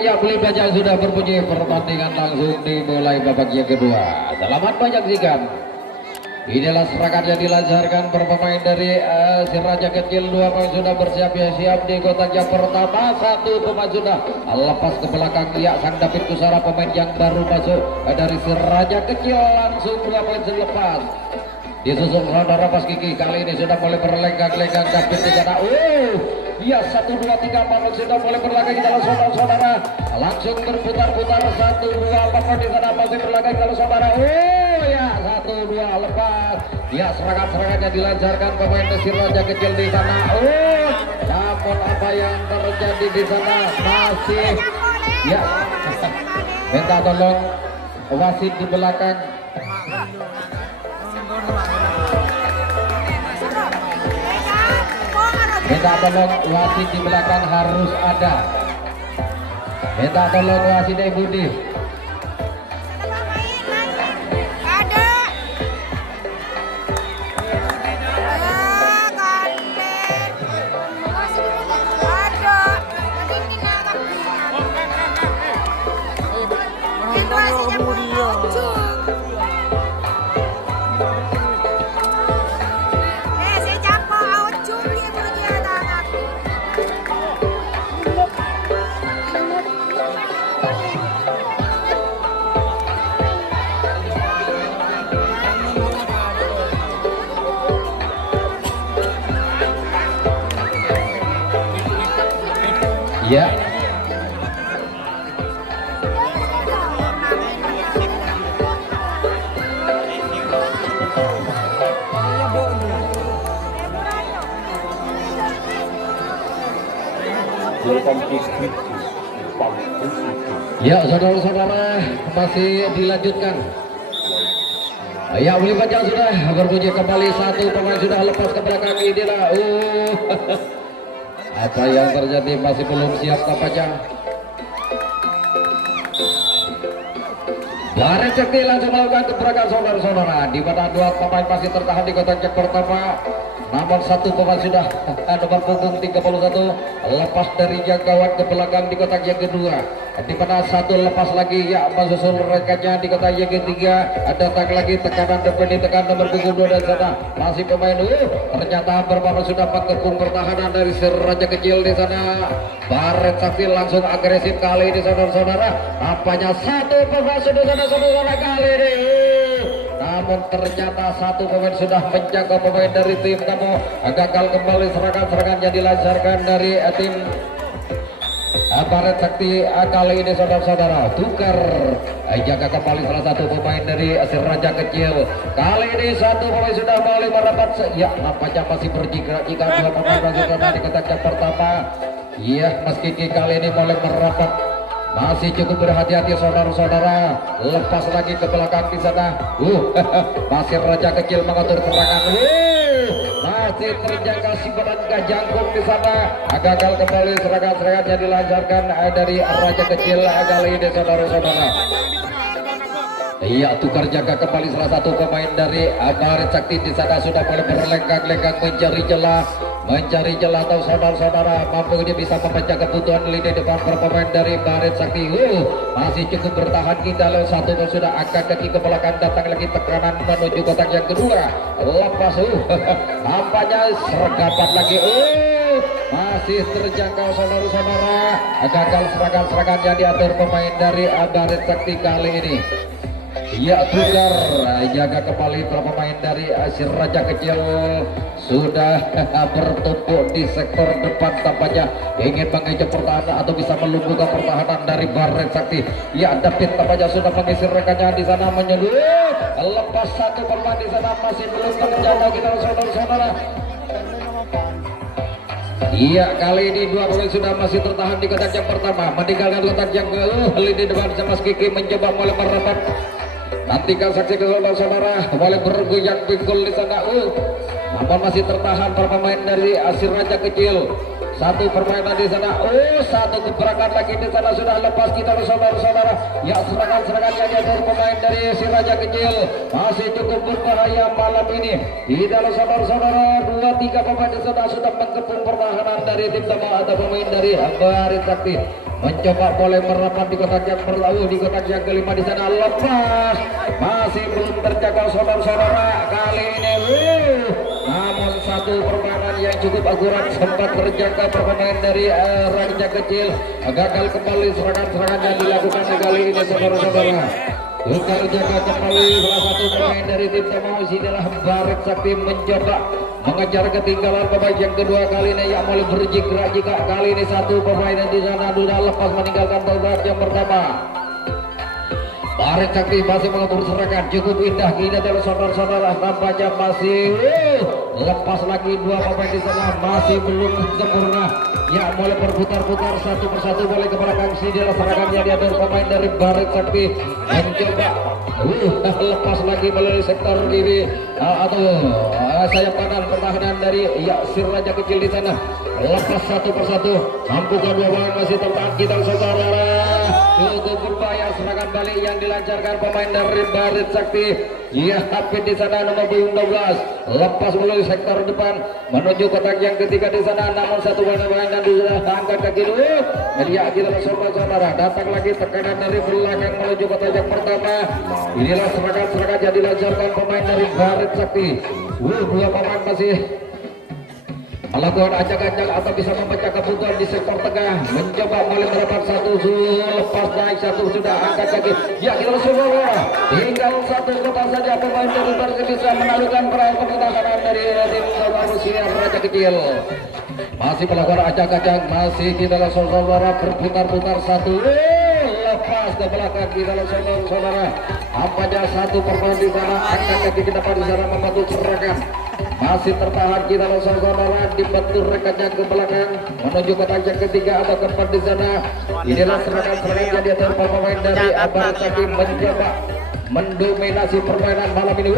Ya, beli baca sudah berbunyi, pertandingan langsung dimulai babak yang kedua. Selamat menyaksikan. Inilah serangan yang dilancarkan berpemain dari si Raja Kecil. Dua pemain sudah bersiap-siap di kotak yang pertama. Satu pemain sudah lepas ke belakang. Ya, sang David Kusara pemain yang baru masuk dari si Raja Kecil. Langsung dua pemain selepas. Disusul saudara Pas Kiki, kali ini sudah mulai berlenggang-lenggang David di sana. Ya, 1, 2, 3 Manuk sudah mulai berlagak di dalam saudara-saudara. Langsung berputar-putar 1, 2 Bapak di sana masih berlagak di dalam saudara. Ya, 1, 2 lepas. Ya, serangan-serangannya dilancarkan pemain Mesir Raja Kecil di sana. Namun apa yang terjadi di sana masih ya minta tolong wasit di belakang. Minta tolong wasit di belakang harus ada. Minta tolong wasit Budi. Ya. Ya, saudara-saudara, masih dilanjutkan. Ya, boleh baca sudah berbunyi kembali. Satu pemain sudah lepas ke belakang. Inilah apa yang terjadi masih belum siap tampaknya. Baret Sakti langsung melakukan gebrakan saudara-saudara, di mana dua pemain masih tertahan di kotak yang pertama. Namun satu pemain sudah nomor punggung 31 lepas dari jangkauan ke belakang di kotak yang kedua, di mana satu lepas lagi. Ya, menyusul rekannya di kotak yang ketiga. Datang lagi tekanan depan ditekan nomor punggung 2 dan sana masih pemain ternyata berapa sudah mengepung pertahanan dari si Raja Kecil di sana. Baret Sakti langsung agresif kali ini saudara-saudara. Apanya satu pemain sudah sana saudara kali ini. Namun ternyata satu pemain sudah menjaga pemain dari tim kamu. Gagal kembali serangan-serangan yang dilancarkan dari tim Baret Sakti kali ini saudara-saudara. Tukar jaga kembali salah satu pemain dari Asir Raja Kecil. Kali ini satu pemain sudah mulai merapat. Ya, nampaknya masih berjiga jika dua pemain masih tertahan di kotak yang pertama. Ya, meski kali ini mulai merapat. Masih cukup berhati-hati saudara-saudara. Lepas lagi ke belakang di sana. Masih Raja Kecil mengatur serangan. Masih terjaga si badan Gajangkung di sana. Gagal kembali serangan-serangan yang dilancarkan dari Raja Kecil kali ini saudara-saudara. Iya, tukar jaga kembali salah satu pemain dari Baret Sakti di sana sudah mulai berlenggang-lenggang mencari celah atau saudara-saudara mampu dia bisa membaca kebutuhan lini depan pemain dari Baret Sakti. Masih cukup bertahan kita. Lalu satu sudah angkat kaki ke belakang, datang lagi tekanan menuju kotak yang kedua. Lepas nampaknya sergapan lagi. Masih terjangkau saudara-saudara. Gagal serangan-serangan yang diatur pemain dari Baret Sakti kali ini. Ya, tukar jaga kembali pemain dari Asir Raja Kecil sudah bertumpuk di sektor depan, tampaknya ingin mengejar pertahanan atau bisa melumpuhkan pertahanan dari Baret Sakti. Ya, David tampaknya sudah mengisi rekannya di sana menyeluruh. Lepas satu pemain di sana masih belum terjangkau kita saudara-saudara. Iya, kali ini dua pemain sudah masih tertahan di kotak yang pertama, meninggalkan kotak yang kedua. Lini depan sama Kiki mencoba mulai merapat. Nantikan saksi saudara-saudara, boleh bergoyang pinggul di sana. Namun masih tertahan para pemain dari Asir Raja Kecil. Satu permainan di sana. Satu gebrakan lagi di sana sudah lepas kita saudara-saudara. Ya, serangan-serangan yang dari pemain dari Asir Raja Kecil masih cukup berbahaya malam ini. Di dalam saudara-saudara 2-3 pemain di sana sudah mengepung pertahanan dari tim sama atau pemain dari Baret Sakti. mencoba boleh merapat di kotak yang berlalu di kotak yang kelima di sana lepas masih belum terjaga saudara-saudara kali ini namun satu permainan yang cukup akurat sempat terjaga permainan dari raja kecil gagal kembali serangan-serangan yang dilakukan kali ini saudara-saudara. Tukar jaga kembali salah satu pemain dari tim Tamaus adalah Baret Sakti mencoba mengejar ketinggalan pemain yang kedua kali ini yang mulai bergerak jika kali ini satu pemain yang di sana sudah lepas meninggalkan tempat yang pertama. Baret Sakti masih melebur serangan cukup indah ini dari saudara-saudara tampaknya masih lepas lagi dua pemain di sana masih belum sempurna ya mulai berputar-putar satu persatu boleh ke belakang sini adalah serangan yang diambil pemain dari Baret Sakti mencoba lepas lagi melalui sektor kiri atau sayap kanan pertahanan dari Yasir Raja Kecil di sana lepas satu persatu mampu kedua pemain masih tertahan kita saudara cukup berbahaya serangan balik yang dilancarkan pemain dari Baret Sakti ya Hafid di sana nomor 12 lepas melalui sektor depan menuju kotak yang ketiga di sana namun satu pemain dan sudah angkat kaki dulu ya kita saudara datang lagi tekanan dari belakang menuju kotak yang pertama inilah serangan-serangan yang dilancarkan pemain dari Baret Sakti dua pemain masih melakukan acak-acak atau bisa memecah kebutuhan di sektor tengah mencoba mulai merapat satu lepas naik satu sudah angkat kaki ya kita saudara tinggal satu kotak saja pemain dari Baret bisa menaklukkan pertahanan dari tim Rusia Raja Kecil masih melakukan acak-acak masih kita saudara berputar-putar satu lepas ke belakang kita saudara apanya satu pemain di sana angkat kaki kita pada sana membantu serangan masih tertahan kita saudara dibantu rekannya ke belakang menuju kotak yang ketiga atau keempat di sana inilah serangan-serangan yang diatur pemain dari Baret Sakti mencoba mendominasi permainan malam ini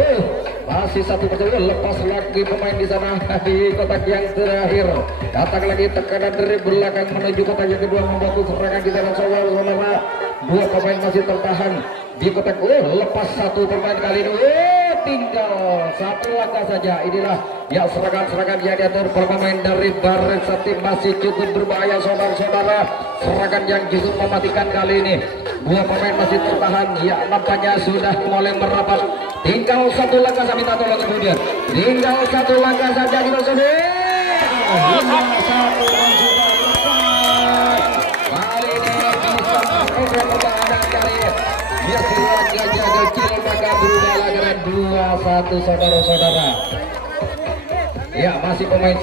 masih satu persatu lepas lagi pemain di sana di kotak yang terakhir datang lagi tekanan dari belakang menuju kotak yang kedua membantu serangan di sana saudara dua pemain masih tertahan di kotak lepas satu pemain kali ini tinggal satu langkah saja inilah ya serangan-serangan yang diatur pemain dari Baret Sakti masih cukup berbahaya saudara-saudara serangan yang cukup mematikan kali ini dua pemain masih tertahan ya nampaknya sudah mulai merapat tinggal satu langkah saya minta tolong kemudian tinggal satu langkah saja kita sudah satu kali ini bisa memperbaiki pertahanan kali ya Raja Kecil maka berubah lagi dengan 2-1 saudara-saudara ya masih pemain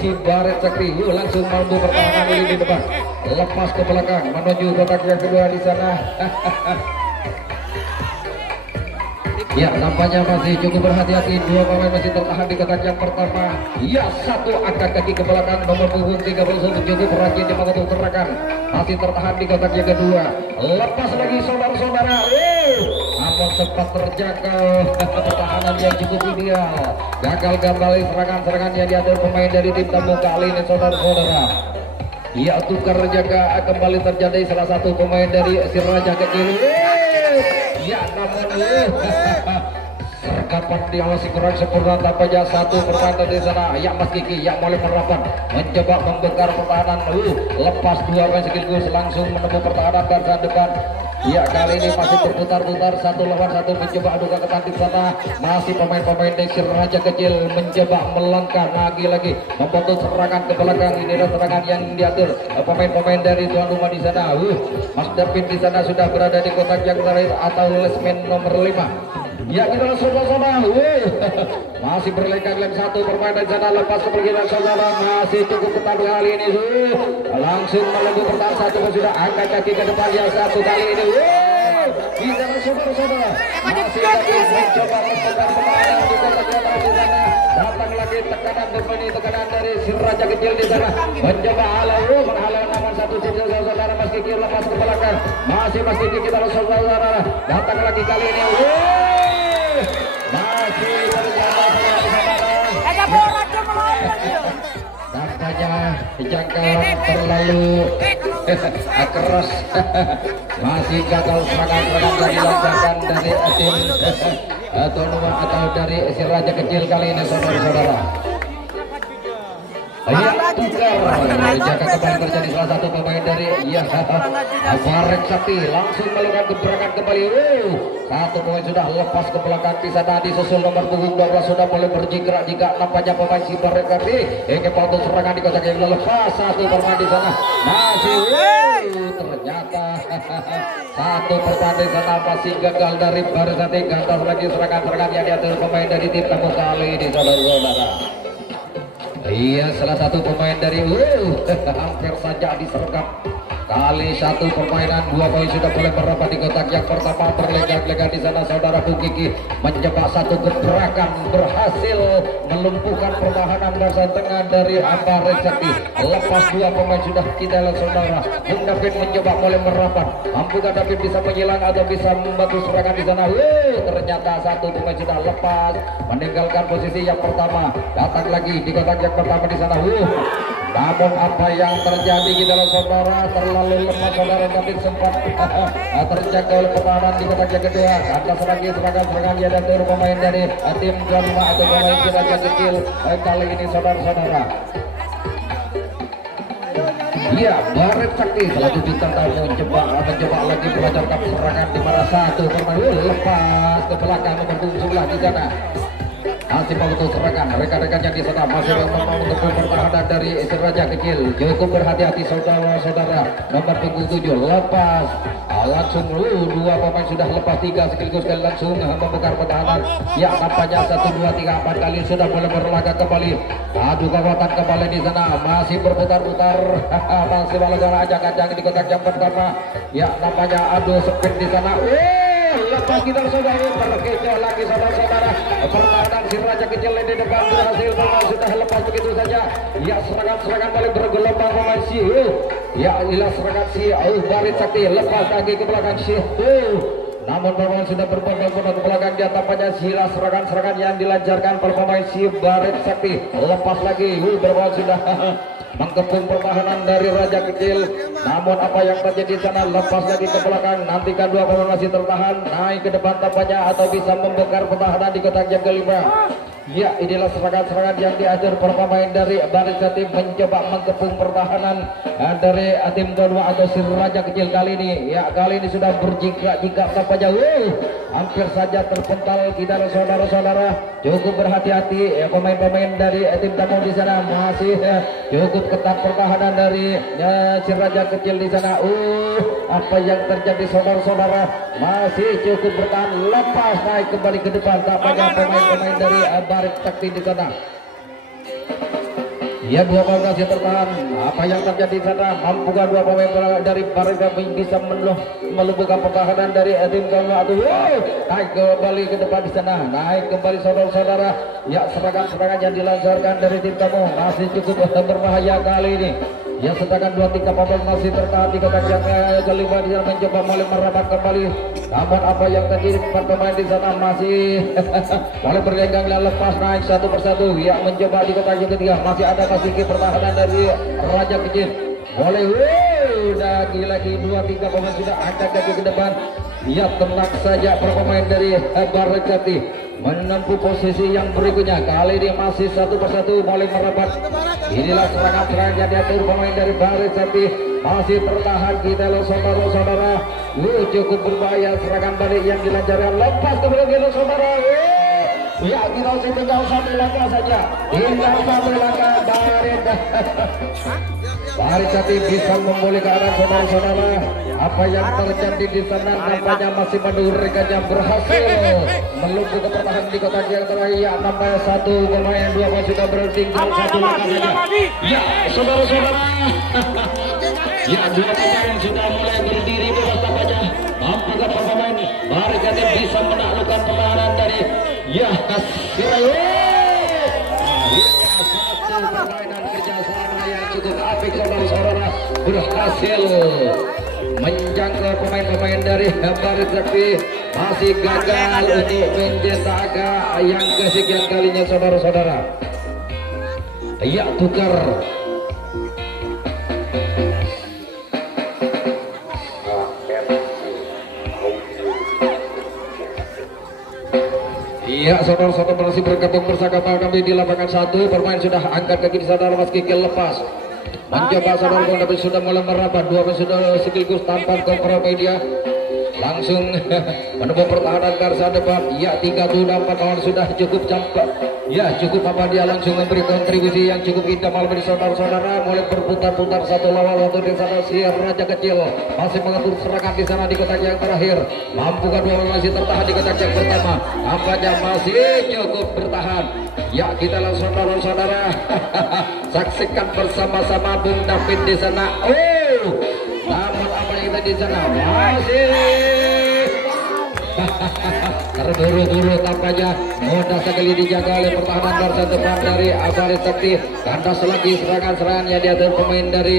si Baret Sakti langsung mampu pertahanan ini di depan lepas ke belakang menuju kotak yang kedua di sana ya nampaknya masih cukup berhati-hati dua pemain masih tertahan di kotak yang pertama ya satu angkat kaki ke belakang nomor punggung 31 cukup rajin di mengetuk serangan masih tertahan di kotak yang kedua lepas lagi saudara-saudara namun sempat terjangkau pertahanan yang cukup ideal gagal kembali serangan-serangan yang diatur pemain dari tim tamu kali ini saudara-saudara ya tukar jaga kembali terjadi salah satu pemain dari si Raja Kecil ya namun sergapan dia masih kurang sempurna tampaknya satu permainan di sana ya Mas Kiki yang mulai merapat mencoba membongkar pertahanan lepas dua pemain sekaligus langsung menempuh pertahanan garis depan ya kali ini masih berputar-putar satu lawan satu mencoba adu keketan di sana masih pemain-pemain dari Raja Kecil mencoba melangkah lagi membantu serangan ke belakang ini adalah serangan yang diatur pemain-pemain dari tuan rumah di sana Mas David di sana sudah berada di kotak yang terakhir atau lesmen nomor 5 ya kita saudara-saudara masih berlengkang satu permainan di sana lepas kepergian saudara masih cukup ketat kali ini langsung melebur pertahanan satu sudah angkat kaki ke depan ya satu kali ini di sana saudara-saudara masih lagi mencoba membongkar pertahanan di kotak yang di sana datang lagi tekanan berbunyi tekanan dari si Raja Kecil di sana mencoba menghalau namun satu saudara Mas Kiki lepas ke belakang masih Mas Kiki kita saudara datang lagi kali ini masih nampaknya jangkauan terlalu keras masih gagal serangan-serangan yang dilancarkan dari tim atau dari si Raja Kecil kali ini saudara-saudara Ya, tukar. Jaga kembali terjadi salah satu pemain dari Barek Sakti langsung melakukan gebrakan kembali. Satu pemain sudah lepas ke belakang di sana, disusul nomor punggung 12 sudah mulai berjingkrak jika nampaknya pemain si Barek Sakti ingin pautu serangan di kotak yang lepas. Satu pemain di sana masih ternyata satu pertandingan di sana masih gagal dari Barek Sakti. Gagal lagi serangan-serangan yang diatur pemain dari tim tamu kali ini, saudara-saudara. Iya, salah satu pemain dari hampir saja disergap. Kali satu permainan, 2 poin sudah boleh merapat di kotak yang pertama. Berlega-lega di sana saudara Bukiki menjebak satu gebrakan, berhasil melumpuhkan pertahanan dasar tengah dari Barek Sakti. Lepas 2 pemain sudah kita lihat saudara. Bung David mencoba mulai merapat. Mampukah David bisa menyilang atau bisa membantu serangan di sana? Ternyata satu pemain sudah lepas meninggalkan posisi yang pertama. Datang lagi di kotak yang pertama di sana. Namun apa yang terjadi di dalam saudara, terlalu lemah saudara, tapi sempat terjaga oleh pertahanan di kotak yang kedua. Atas lagi serangan-serangan yang dari pemain dari tim tuan rumah atau pemain Raja Kecil kali ini saudara-saudara. Iya, Barek Sakti selalu bintang tamu mencoba lagi melancarkan serangan di mana satu pemain lepas ke belakang nomor 17 di sana. Masih mau untuk serangan, rekan-rekannya di sana masih mau untuk pertahanan dari Raja Kecil. Cukup berhati-hati saudara-saudara. Nomor punggung 7 lepas. Langsung 2 pemain sudah lepas, 3 sekaligus langsung membongkar pertahanan. Ya, nampaknya 1, 2, 3, 4 kali sudah boleh berlaga kembali. Adu kekuatan kembali di sana, masih berputar-putar. Masih melakukan ajang-ajang di kotak yang pertama. Ya, nampaknya adu speed di sana. Lepas kita saudara, berkejar lagi saudara-saudara. Pertahanan si Raja Kecil di depan berhasil, sudah lepas begitu saja. Ya, serangan-serangan balik bergelombang pemain si. Ya, inilah serangan si Barek Sakti, lepas lagi ke belakang si. Namun pemain sudah berbondong-bondong ke belakang dia, tampaknya sila serangan-serangan yang dilancarkan oleh pemain si Barek Sakti. Lepas lagi, pemain sudah mengepung pertahanan dari Raja Kecil. Namun apa yang terjadi di sana, lepas lagi ke belakang. Nantikan 2 pemain masih tertahan, naik ke depan tampaknya atau bisa membongkar pertahanan di kotak yang kelima. Ya, inilah serangan-serangan yang diajar para pemain dari Barek Sakti mencoba mengepung pertahanan dari tim kedua atau si Raja Kecil kali ini. Ya, kali ini sudah berjingkrak-jingkrak tampaknya. Hampir saja terpental kita saudara-saudara. Cukup berhati-hati ya, pemain-pemain dari tim tamu di sana masih cukup ketat pertahanan dari si Raja Kecil di sana. Apa yang terjadi saudara-saudara, masih cukup bertahan, lepas naik kembali ke depan tampaknya pemain-pemain dari Barek Sakti di sana. Ya, 2 pemain masih tertahan. Apa yang terjadi di sana? Mampukah 2 pemain dari Barek Sakti bisa melumpuhkan pertahanan dari tim kamu atau naik kembali ke depan di sana, naik kembali saudara-saudara. Ya, serangan-serangan yang dilancarkan dari tim kamu masih cukup berbahaya kali ini. Ya, sedangkan 2-3 pemain masih tertahan di kotak yang kelima. Dia mencoba mulai merapat kembali. Namun apa yang terjadi, 4 pemain di sana masih mulai bergenggang dan lepas naik satu persatu. Ya, mencoba di kotak yang ketiga masih ada sedikit pertahanan dari Raja Kecil. Boleh, lagi 2-3 pemain sudah angkat kaki ke depan. Ya, tenang saja para pemain dari Barek Sakti menempuh posisi yang berikutnya. Kali ini masih satu persatu mulai merapat. Inilah serangan-serangan yang diatur pemain dari Barek Sakti, masih tertahan kita loh saudara-saudara. Cukup berbahaya serangan balik yang dilancarkan, lepas ke belakang saudara. Ya, kita tinggal 1 langkah saja, tinggal 1 langkah. Barek Sakti bisa memulih keadaan saudara-saudara. Apa yang terjadi di sana nampaknya masih menurunkannya, berhasil melumpuhkan pertahanan di kotak yang terakhir. Ya, nampaknya 1 pemain 2 pemain sudah bertinggal 1 langkah saja. Ya, saudara-saudara. Ya, 2 pemain sudah mulai berdiri bebas tampaknya. Mampukah pemain Barek Sakti bisa menaklukkan pertahanan dari permainan kerjasama yang cukup apik saudara-saudara, berhasil menjangkau pemain-pemain dari Barek Sakti. Masih gagal untuk mencetak yang kesekian kalinya saudara-saudara. Ya, tukar. Iya, saudara-saudara masih bergabung bersama kami di lapangan 1. Bermain sudah angkat kaki di saudara Mas Kiki lepas. Mencoba saudara tapi sudah mulai merapat. Dua sudah sekaligus tanpa kompromi dia. Langsung menempuh pertahanan Garsa depan. Ya, 3 sudah 4 lawan sudah cukup campak. Ya, cukup apa dia langsung memberi kontribusi yang cukup indah malam ini saudara-saudara. Mulai berputar-putar satu lawan satu di sana si Raja Kecil masih mengatur serangan di sana di kotak yang terakhir. Mampukah dua masih tertahan di kotak yang pertama? Apanya masih cukup bertahan? Ya, kita langsung saudara-saudara saksikan bersama-sama Bung David di sana. Oh, namun apa yang kita di sana masih terburu-buru tampaknya mudah sekali dijaga oleh pertahanan Garsa depan dari Abaris Sakti. Kandas lagi serangan-serangan yang diatur pemain dari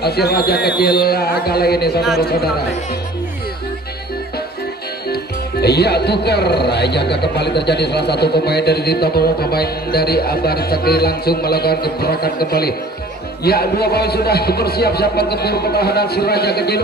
Asir Raja Kecil kali ini saudara-saudara. Iya, tukar jaga kembali terjadi salah satu pemain dari pemain dari Abaris Sakti langsung melakukan gebrakan kembali. Ya, dua pemain sudah bersiap-siap menggempur pertahanan si Raja Kecil.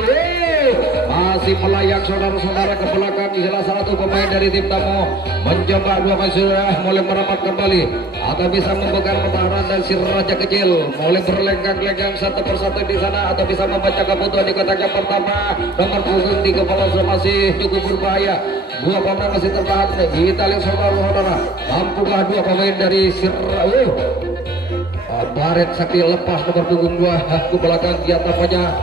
Masih melayang saudara-saudara ke belakang salah satu pemain dari tim tamu. Mencoba dua pemain sudah mulai merapat kembali atau bisa membekal pertahanan dan si Raja Kecil mulai berlenggang-lenggang satu persatu di sana atau bisa membaca kebutuhan di kotak yang pertama. Nomor punggung 3 masih cukup berbahaya. Dua pemain masih tertahan. Kita lihat saudara-saudara, mampukah dua pemain dari Baret Sakti lepas nomor punggung 2 ke belakang dia tampaknya.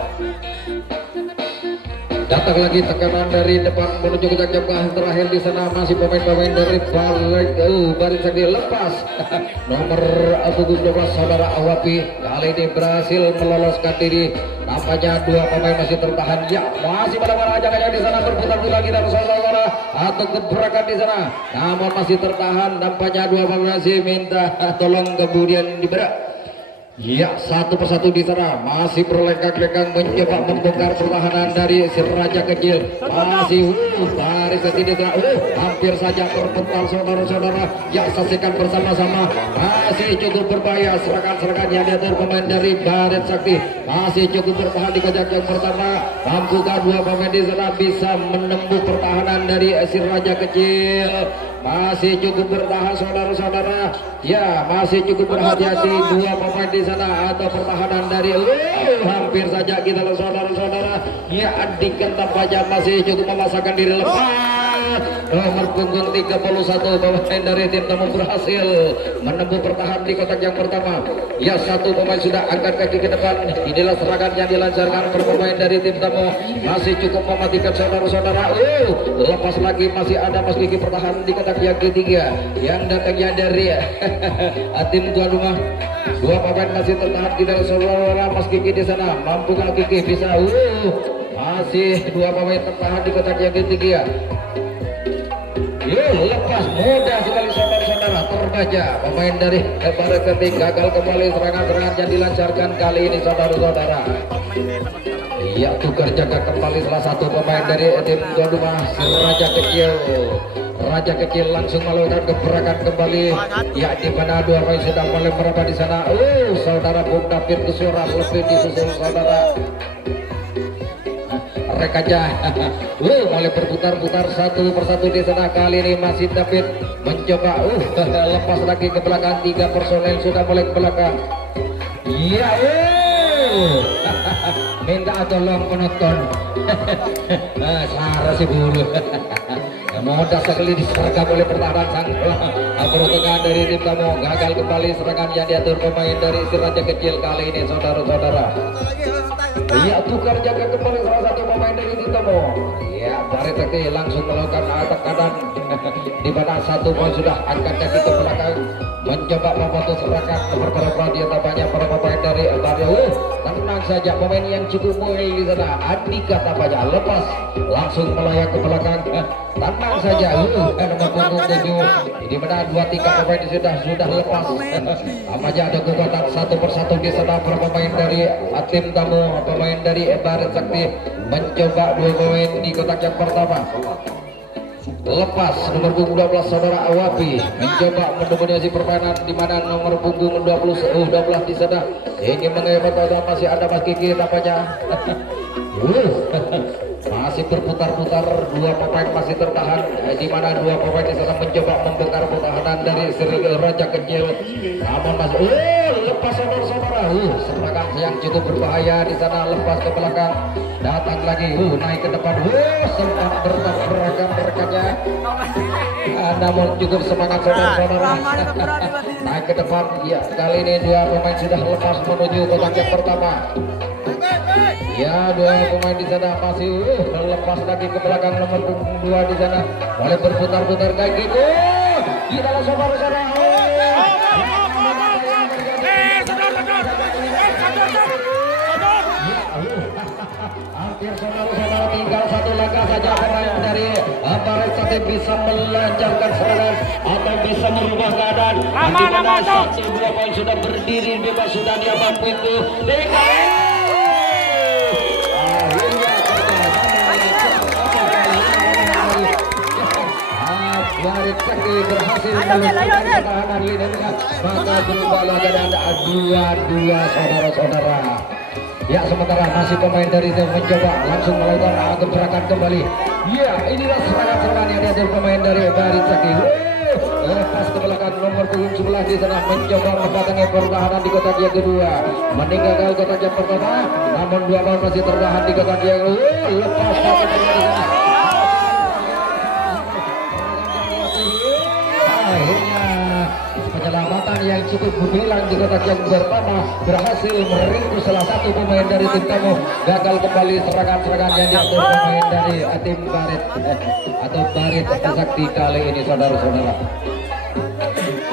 Datang lagi tekanan dari depan menuju ke jangka terakhir di sana masih pemain-pemain dari Baret Sakti lepas nomor punggung 12 saudara Awapi kali ini berhasil meloloskan diri. Nampaknya dua pemain masih tertahan. Ya, masih pada ajak-ajak di sana berputar-putar kita saudara atau gebrakan di sana. Namun masih tertahan. Nampaknya dua pemain masih minta tolong kemudian diberak. Ya, satu persatu di sana masih berlengkang-lengkang mencoba membongkar pertahanan dari si Raja Kecil. Masih baris ketiga hampir saja terpental saudara-saudara. Ya, saksikan bersama-sama masih cukup berbahaya serangan-serangan yang diatur pemain dari Baret Sakti. Masih cukup bertahan di kotak yang pertama. Mampukah dua pemain di sana bisa menembus pertahanan dari si Raja Kecil? Masih cukup bertahan saudara-saudara. Ya, masih cukup berhati-hati dua pemain di sana atau pertahanan dari hampir saja kita saudara-saudara. Ya, Andika tampaknya masih cukup memasakkan diri lepas. Nomor punggung 31 pemain dari tim tamu berhasil menembus pertahanan di kotak yang pertama. Ya, satu pemain sudah angkat kaki ke depan. Inilah serangan yang dilancarkan pemain dari tim tamu. Masih cukup mematikan saudara-saudara. Lepas lagi masih ada Mas Kiki pertahanan di kotak yang ketiga yang datangnya dari tim tuan rumah. Dua pemain masih tertahan di dalam saudara Mas Kiki di sana. Mampukah Kiki bisa? Masih dua pemain tertahan di kotak yang ketiga. Lepas mudah sekali saudara-saudara terbaca pemain dari Baret Sakti gagal kembali serangan-serangan yang dilancarkan kali ini saudara-saudara. Iya, tukar jaga kembali salah satu pemain dari tim tuan rumah Raja Kecil. Raja Kecil langsung melakukan gebrakan kembali. Ya, di mana dua pemain sudah mulai merapat di sana. Saudara Bung David Kesuara lebih disusul saudara. Mereka aja mulai berputar-putar satu persatu di sana. Kali ini masih David mencoba lepas lagi ke belakang. 3 personel sudah mulai ke belakang. Iya, minta tolong penonton. Sarah si bulu. Mudah sekali disergap oleh pertahanan sang pertengahan dari tim tamu. Gagal kembali serangan yang diatur pemain dari si Raja Kecil kali ini saudara-saudara. Iya, tukar jaga kembali salah satu pemain dari tim tamu. Ya, Baret Sakti langsung melakukan atak kanan di mana satu pemain sudah angkat kaki ke belakang mencoba membantu serangan berapa dia tampaknya para pemain dari Baret. Tenang saja pemain yang cukup mulia di sana. Andika tampaknya lepas langsung melayang ke belakang. Tenang saja nomor punggung 7 di mana 2-3 pemain sudah lepas. Tampaknya ada kekuatan satu persatu di sana para pemain dari tim tamu. Pemain dari Baret Sakti mencoba dua pemain di kotak yang pertama. Lepas nomor punggung 12 saudara Awapi mencoba mendominasi permainan di mana nomor punggung 12 di sana ingin mengejar masih ada Mas Kiki tampaknya. masih berputar-putar, dua pemain masih tertahan, di mana dua pemain di sana mencoba membongkar pertahanan dari Sri Raja Kecil. Namun masih lepas saudara-saudara, serangan yang cukup berbahaya di sana, lepas ke belakang, datang lagi, naik ke depan, sempat bertabrakan rekannya. Namun cukup semangat saudara-saudara, naik ke depan. Ya, kali ini dua pemain sudah lepas menuju kotak yang pertama. Ya, dua pemain di sana masih lepas lagi ke belakang, nomor punggung 2 di sana boleh berputar-putar kayak gitu. Kita langsung saudara-saudara. Hampir saudara-saudara tinggal satu langkah saja pemain dari Baret Sakti bisa melancarkan serangan atau bisa merubah keadaan. Di mana satu dua poin sudah berdiri bebas, sudah diaman pintu. Baret Sakti berhasil melakukan pertahanan lini tengah, maka berubah keadaan 2-2 saudara-saudara. Ya, sementara masih pemain dari Zem mencoba langsung melakukan gebrakan kembali. Ya, inilah serangan-serangan yang diatur pemain dari Baret Sakti. Lepas ke belakang, nomor punggung 11 di sana mencoba mendatangi pertahanan di kotak yang kedua, meninggalkan kotak yang pertama. Namun dua pemain masih tertahan di kotak yang lepas satu di sana. Akhirnya penyelamatan yang cukup gemilang di kotak yang pertama berhasil meringkus salah satu pemain dari tim tamu. Gagal kembali serangan-serangan yang diatur pemain dari tim Baret atau Baret Sakti kali ini saudara-saudara.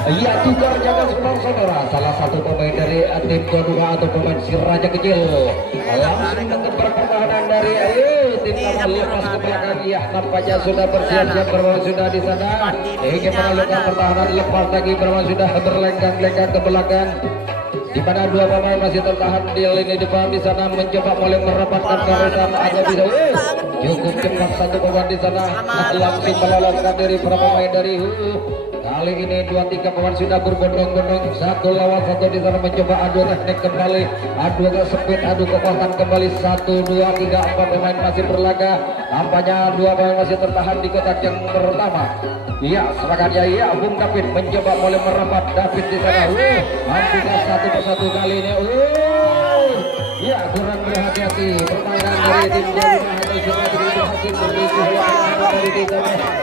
Ya, tukar jaga saudara, salah satu pemain dari tim kedua atau pemain si Raja Kecil langsung mengebar pertahanan dari tim tamu lepas ke belakang. Ya, nampaknya sudah bersiap-siap, bermain sudah di sana ingin melakukan pertahanan, lepas lagi bermain sudah berlenggang-lenggang ke belakang, di mana dua pemain masih tertahan di lini depan di sana mencoba mulai merapatkan barisan agar bisa cukup cepat satu pemain di sana langsung meloloskan diri para pemain dari kali ini 2-3 pemain sudah berbondong-bondong, satu lawan satu di sana mencoba adu teknik kembali, adu ke speed, adu kekuatan kembali, 1, 2, 3, 4 pemain masih berlaga. Nampaknya dua pemain masih tertahan di kotak yang pertama. Iya, serangannya iya, Bung David mencoba mulai merapat, David di sana, hampir satu persatu kali ini, ya kurang berhati-hati pertahanan dari tim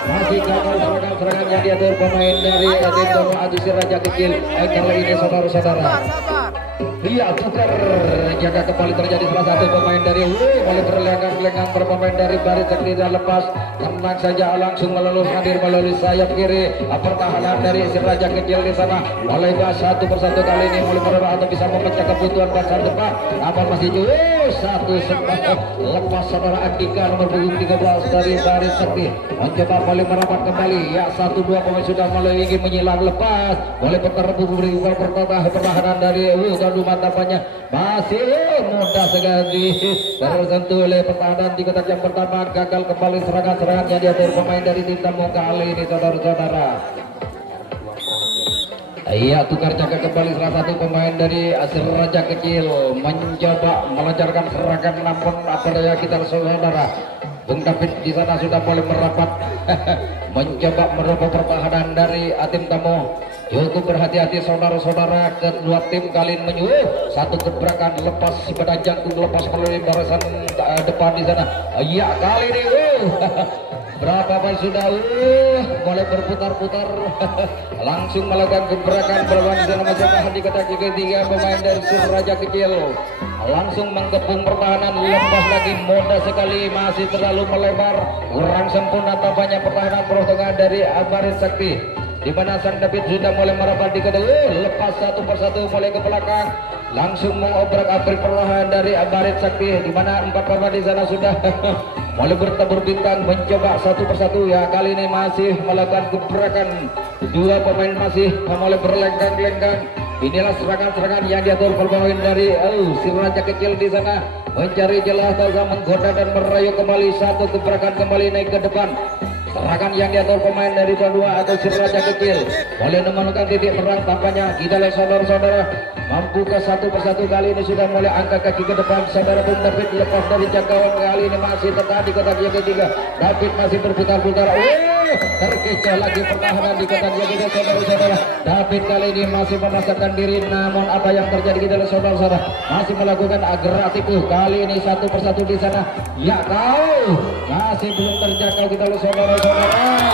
masih gagal serangan yang diatur pemain dari tim Dono Adusi Raja Kecil. Kali ini saudara-saudara, iya, tukar jaga kembali terjadi salah satu pemain dari boleh berlenggang-lenggang berpemain dari Baret Sakti dan lepas tenang saja langsung melalui sayap kiri pertahanan dari si Raja Kecil di sana mulai satu persatu kali ini mulai berubah atau bisa memecah kebutuhan pasar depan. Namun masih satu sempat lepas saudara Andika nomor punggung 13 dari Baret Sakti mencoba paling merapat kembali. Ya, 1-2 pemain sudah mulai ingin menyilang, lepas boleh berubah pertahanan dari tampaknya masih mudah sekali tersentuh oleh pertahanan di kotak yang pertama. Gagal kembali serangan-serangan yang diatur pemain dari tim tamu kali ini saudara-saudara. Iya, tukar jaga kembali salah satu pemain dari Asir Raja Kecil mencoba melancarkan serangan, namun apa daya kita saudara, Bung David di sana sudah mulai merapat mencoba merubah pertahanan dari tim tamu. Cukup berhati-hati saudara-saudara, kedua tim kali ini menyuruh satu gebrakan, lepas pada jangkung, lepas melalui barisan depan di sana. Iya, kali ini berapa pun sudah mulai berputar-putar langsung melakukan gebrakan berlawan di sana mencoba di kotak ketiga pemain dari Sir Raja Kecil langsung mengepung pertahanan, lepas lagi mudah sekali, masih terlalu melebar, kurang sempurna tampaknya pertahanan pertahanan dari Baret Sakti, di mana Sang David sudah mulai merapat di kotak, lepas satu persatu mulai ke belakang, langsung mengobrak-abrik perlahan dari Baret Sakti, di mana 4 pemain di sana sudah mulai bertabur bintang mencoba satu persatu. Ya, kali ini masih melakukan gebrakan, dua pemain masih mulai berlenggang-lenggang. Inilah serangan-serangan yang diatur pemain dari si Raja Kecil di sana mencari celah, menggoda dan merayu kembali, satu gebrakan kembali naik ke depan. Serangan yang diatur pemain dari kedua atau Siraja kecil boleh menemukan titik terang tampaknya. Kita lihat saudara-saudara, mampu ke satu persatu. Kali ini sudah mulai angkat kaki ke depan. Saudara Bung David lepas dari jangkauan, kali ini masih tetap di kotak yang ketiga. David masih berputar-putar. Terkecoh lagi pertahanan di kotak yang ketiga, saudara-saudara. David kali ini masih memasangkan diri, namun apa yang terjadi kita lihat saudara-saudara, masih melakukan agresifu. Kali ini satu persatu di sana. Ya kau masih belum terjangkau kita lihat saudara-saudara.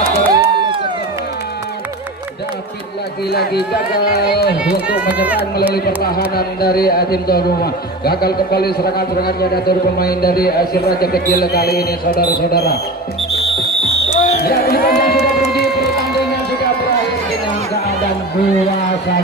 Terlalu ke depan. David lagi-lagi gagal untuk menyerang melalui pertahanan dari tim tuan rumah. Gagal kembali serangan-serangannya dari pemain dari Siraja kecil kali ini saudara-saudara. Ya, kita sudah berhenti, pertandingan sudah berakhir dengan keadaan 2-1.